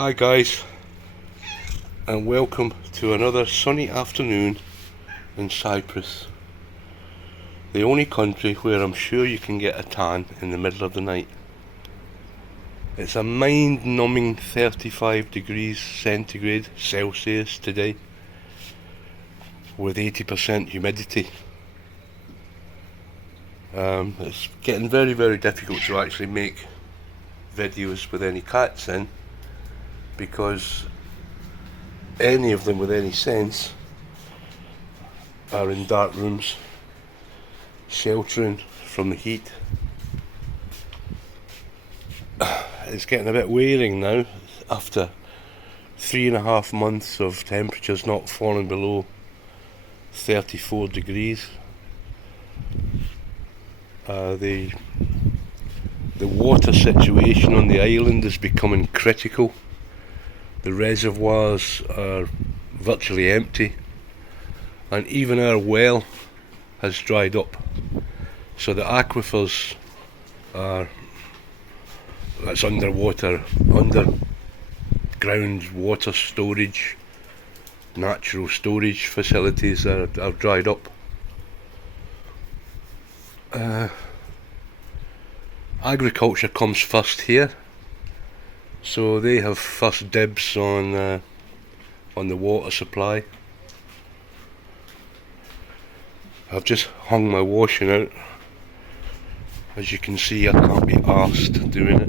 Hi guys, and welcome to another sunny afternoon in Cyprus, the only country where I'm sure you can get a tan in the middle of the night. It's a mind-numbing 35 degrees centigrade Celsius today with 80% humidity. It's getting very, very difficult to actually make videos with any cats in, because any of them with any sense are in dark rooms, sheltering from the heat. It's getting a bit wearing now after 3.5 months of temperatures not falling below 34 degrees. The water situation on the island is becoming critical. The reservoirs are virtually empty, and even our well has dried up. So the aquifers that's underwater, underground water storage, natural storage facilities are dried up. Agriculture comes first here, so they have first dibs on the water supply. I've just hung my washing out. As you can see, I can't be arsed doing it.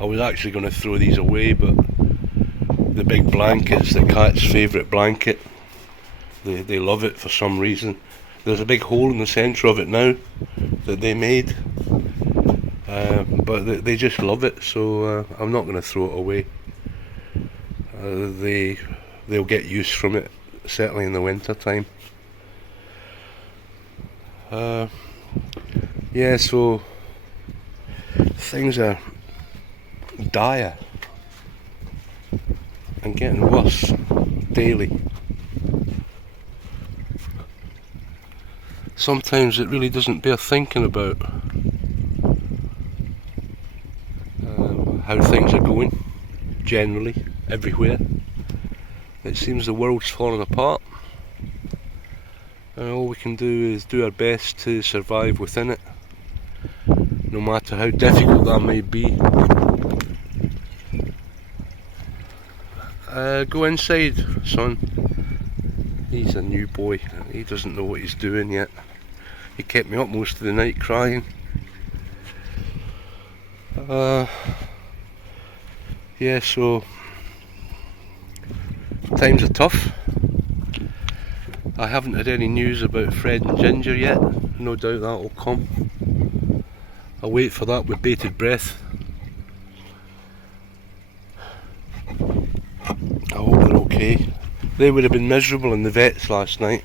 I was actually going to throw these away, but the big blanket's the cat's favourite blanket. They love it for some reason. There's a big hole in the centre of it now that they made, but they just love it, so I'm not going to throw it away. They'll get use from it, certainly in the winter time. Yeah, so things are dire and getting worse daily. Sometimes it really doesn't bear thinking about how things are going, generally, everywhere. It seems the world's falling apart, and all we can do is do our best to survive within it, no matter how difficult that may be. Go inside, son. He's a new boy, he doesn't know what he's doing yet. He kept me up most of the night crying. Yeah, so times are tough. I haven't had any news about Fred and Ginger yet. No doubt that will come. I'll wait for that with bated breath. I hope they're okay. They would have been miserable in the vet's last night.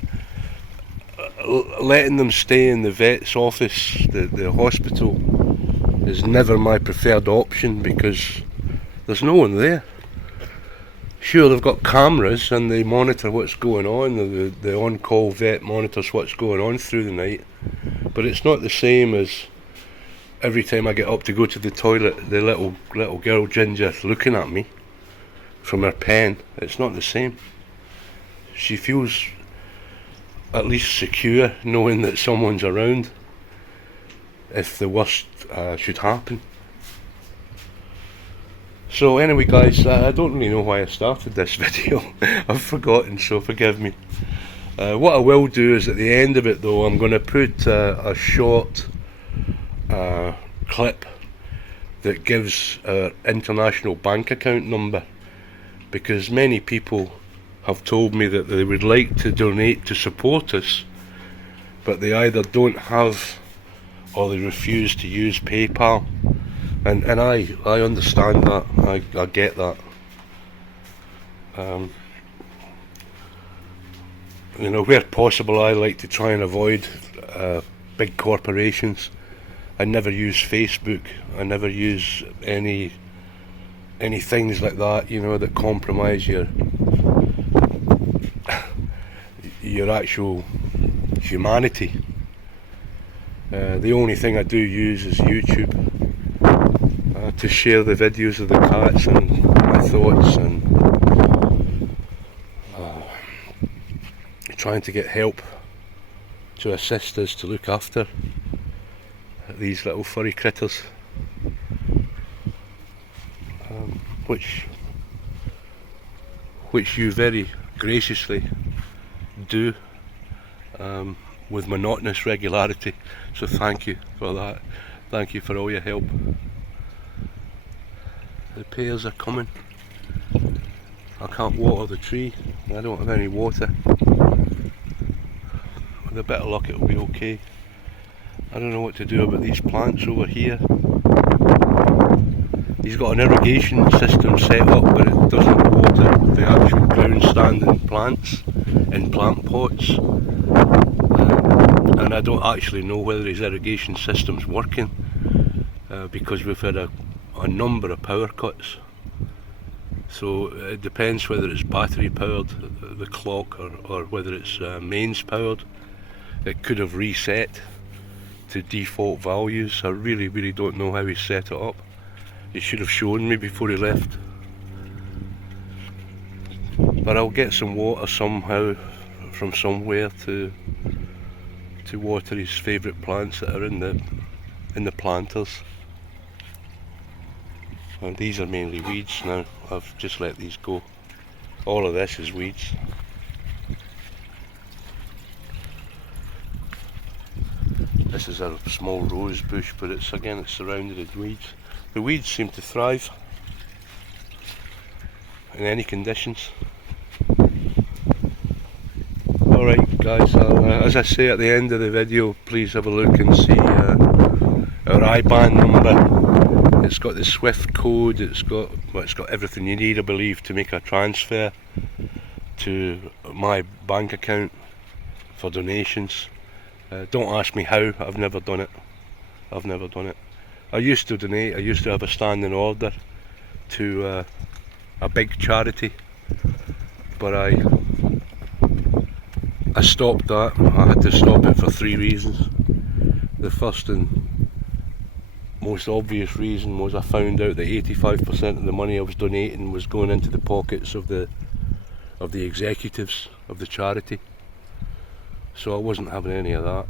Letting them stay in the vet's office, the hospital, is never my preferred option, because there's no one there. Sure, they've got cameras and they monitor what's going on. The on-call vet monitors what's going on through the night, but it's not the same as every time I get up to go to the toilet, the little girl Ginger looking at me from her pen. It's not the same. She feels at least secure knowing that someone's around if the worst should happen. So anyway guys, I don't really know why I started this video. I've forgotten, so forgive me. What I will do is at the end of it though, I'm going to put a short clip that gives our international bank account number, because many people have told me that they would like to donate to support us, but they either don't have or they refuse to use PayPal. And I understand that, I get that. Where possible, I like to try and avoid big corporations. I never use Facebook, I never use any things like that, that compromise your actual humanity. The only thing I do use is YouTube. to share the videos of the cats and my thoughts, and trying to get help to assist us to look after these little furry critters, which you very graciously do with monotonous regularity, so thank you for that. Thank you for all your help. The pears are coming. I can't water the tree, I don't have any water. With a bit of luck it'll be okay. I don't know what to do about these plants over here. He's got an irrigation system set up, but it doesn't water the actual ground standing plants in plant pots. And I don't actually know whether his irrigation system's working, because we've had a number of power cuts. So it depends whether it's battery powered, the clock, or whether it's mains powered. It could have reset to default values. I really don't know how he set it up. He should have shown me before he left. But I'll get some water somehow from somewhere to water his favourite plants that are in the planters. And these are mainly weeds now. I've just let these go. All of this is weeds. This is a small rose bush, but it's surrounded with weeds. The weeds seem to thrive in any conditions. Alright guys, as I say at the end of the video, please have a look and see our IBAN number. It's got the SWIFT code, it's got everything you need, I believe, to make a transfer to my bank account for donations. Don't ask me how, I've never done it. I used to donate, I used to have a standing order to a big charity, but I stopped that. I had to stop it for 3 reasons. The first and most obvious reason was I found out that 85% of the money I was donating was going into the pockets of the executives of the charity. So I wasn't having any of that.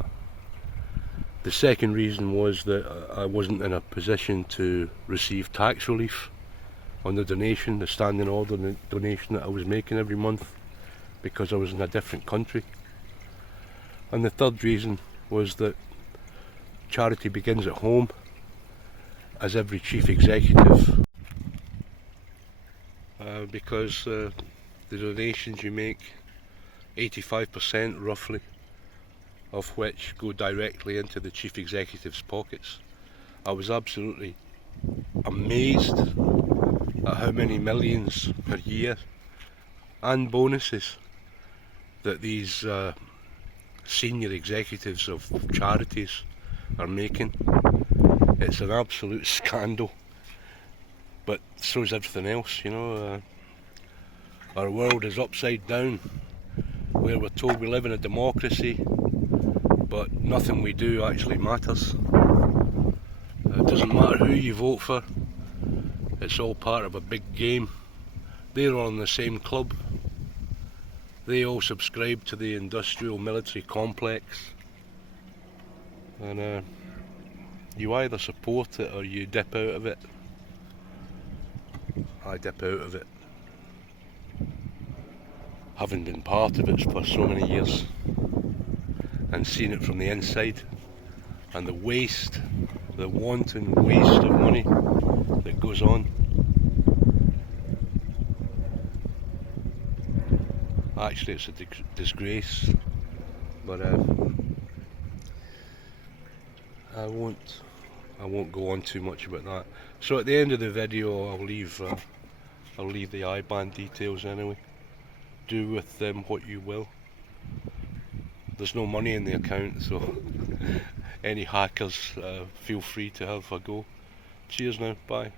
The second reason was that I wasn't in a position to receive tax relief on the donation, the standing order donation that I was making every month, because I was in a different country. And the third reason was that charity begins at home, as every chief executive, because the donations you make, 85% roughly of which go directly into the chief executive's pockets. I was absolutely amazed at how many millions per year and bonuses that these senior executives of charities are making. It's an absolute scandal, but so is everything else, you know. Our world is upside down, where we're told we live in a democracy, but nothing we do actually matters. It doesn't matter who you vote for, it's all part of a big game. They're all in the same club. They all subscribe to the industrial military complex, and you either support it or you dip out of it. I dip out of it, having been part of it for so many years and seen it from the inside, and the waste, the wanton waste of money that goes on. Actually, it's a disgrace, but I won't go on too much about that. So at the end of the video, I'll leave the IBAN details anyway. Do with them what you will. There's no money in the account, so any hackers, feel free to have a go. Cheers now, bye.